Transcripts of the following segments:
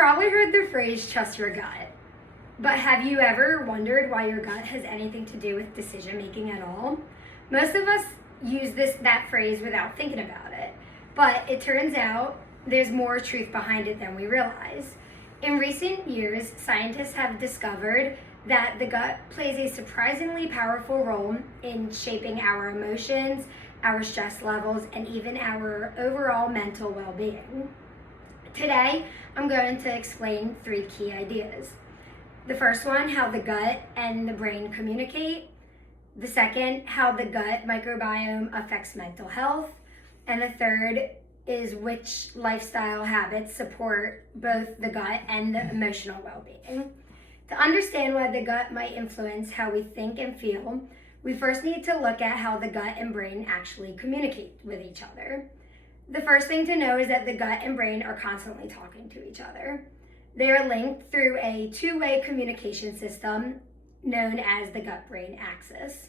probably heard the phrase trust your gut, but have you ever wondered why your gut has anything to do with decision making at all? Most of us use that phrase without thinking about it, but it turns out there's more truth behind it than we realize. In recent years, scientists have discovered that the gut plays a surprisingly powerful role in shaping our emotions, our stress levels, and even our overall mental well-being. Today, I'm going to explain 3 key ideas. The first one, how the gut and the brain communicate. The second, how the gut microbiome affects mental health. And the third is which lifestyle habits support both the gut and the emotional well-being. To understand why the gut might influence how we think and feel, we first need to look at how the gut and brain actually communicate with each other. The first thing to know is that the gut and brain are constantly talking to each other. They are linked through a 2-way communication system known as the gut-brain axis.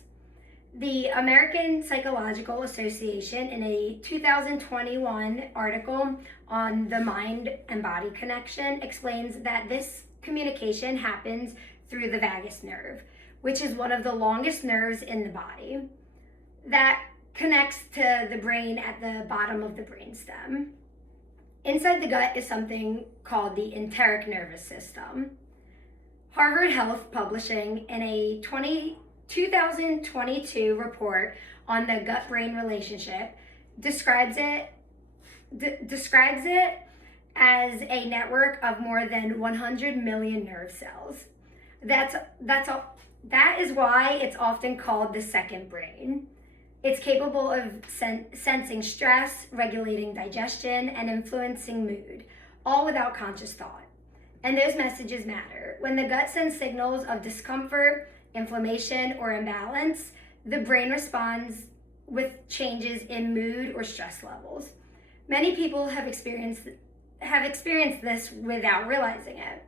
The American Psychological Association, in a 2021 article on the mind and body connection, explains that this communication happens through the vagus nerve, which is one of the longest nerves in the body that connects to the brain at the bottom of the brainstem. Inside the gut is something called the enteric nervous system. Harvard Health Publishing, in a 2022 report on the gut-brain relationship, describes it as a network of more than 100 million nerve cells. That is why it's often called the second brain. It's capable of sensing stress, regulating digestion, and influencing mood, all without conscious thought. And those messages matter. When the gut sends signals of discomfort, inflammation, or imbalance, the brain responds with changes in mood or stress levels. Many people have experienced this without realizing it,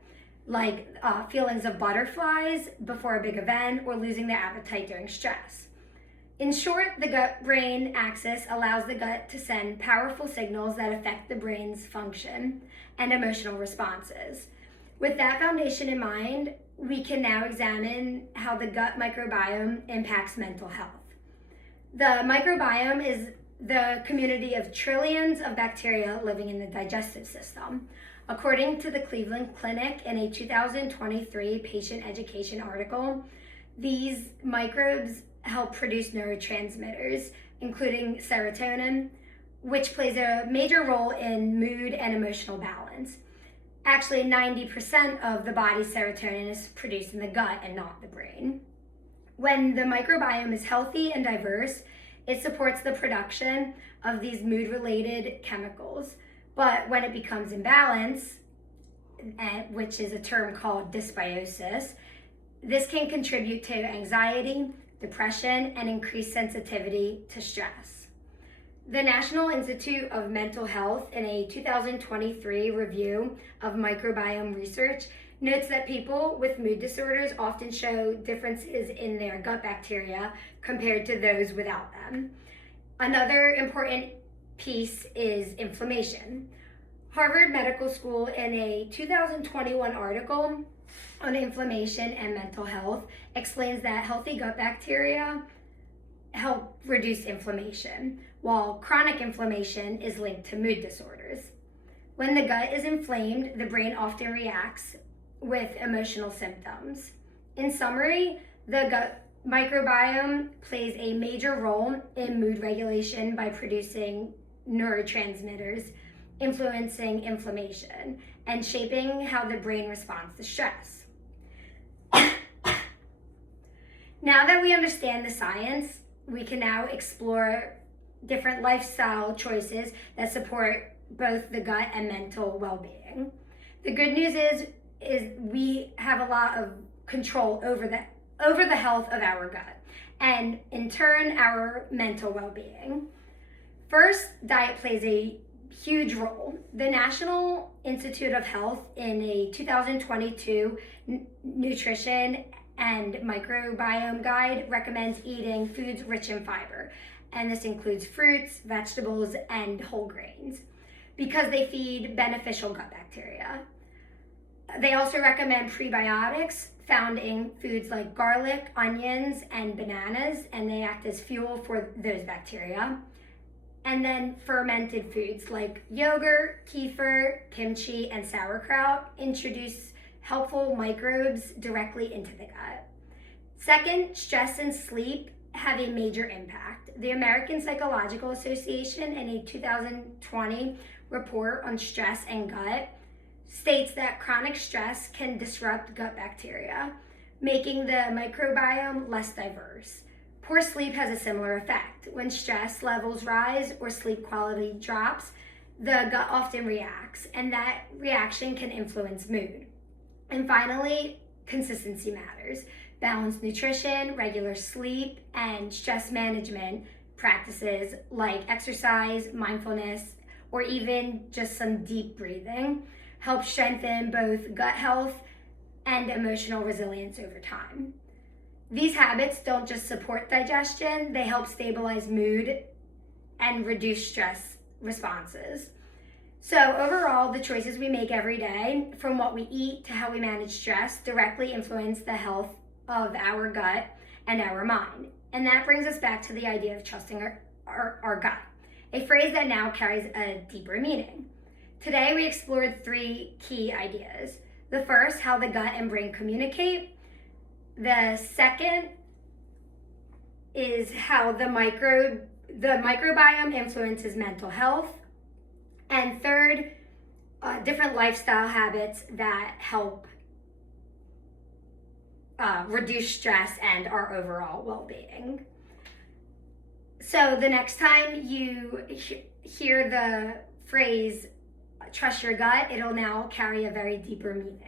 like feelings of butterflies before a big event or losing their appetite during stress. In short, the gut-brain axis allows the gut to send powerful signals that affect the brain's function and emotional responses. With that foundation in mind, we can now examine how the gut microbiome impacts mental health. The microbiome is the community of trillions of bacteria living in the digestive system. According to the Cleveland Clinic, in a 2023 patient education article, these microbes help produce neurotransmitters, including serotonin, which plays a major role in mood and emotional balance. Actually, 90% of the body's serotonin is produced in the gut and not the brain. When the microbiome is healthy and diverse, it supports the production of these mood-related chemicals. But when it becomes imbalanced, which is a term called dysbiosis, this can contribute to anxiety, depression, and increased sensitivity to stress. The National Institute of Mental Health, in a 2023 review of microbiome research, notes that people with mood disorders often show differences in their gut bacteria compared to those without them. Another important piece is inflammation. Harvard Medical School, in a 2021 article on inflammation and mental health, explains that healthy gut bacteria help reduce inflammation, while chronic inflammation is linked to mood disorders. When the gut is inflamed, the brain often reacts with emotional symptoms. In summary, the gut microbiome plays a major role in mood regulation by producing neurotransmitters, influencing inflammation, and shaping how the brain responds to stress. Now that we understand the science, we can now explore different lifestyle choices that support both the gut and mental well-being. The good news is we have a lot of control over the health of our gut, and in turn, our mental well-being. First, diet plays a huge role. The National Institute of Health, in a 2022 nutrition and microbiome guide, recommends eating foods rich in fiber, and this includes fruits, vegetables, and whole grains, because they feed beneficial gut bacteria. They also recommend prebiotics found in foods like garlic, onions, and bananas, and they act as fuel for those bacteria. And then fermented foods like yogurt, kefir, kimchi, and sauerkraut introduce helpful microbes directly into the gut. Second, stress and sleep have a major impact. The American Psychological Association, in a 2020 report on stress and gut, states that chronic stress can disrupt gut bacteria, making the microbiome less diverse. Poor sleep has a similar effect. When stress levels rise or sleep quality drops, the gut often reacts, and that reaction can influence mood. And finally, consistency matters. Balanced nutrition, regular sleep, and stress management practices like exercise, mindfulness, or even just some deep breathing help strengthen both gut health and emotional resilience over time. These habits don't just support digestion, they help stabilize mood and reduce stress responses. So overall, the choices we make every day, from what we eat to how we manage stress, directly influence the health of our gut and our mind. And that brings us back to the idea of trusting our gut, a phrase that now carries a deeper meaning. Today, we explored 3 key ideas. The first, how the gut and brain communicate. The second is how the microbiome influences mental health. And third, different lifestyle habits that help reduce stress and our overall well-being. So the next time you hear the phrase, trust your gut, it'll now carry a very deeper meaning.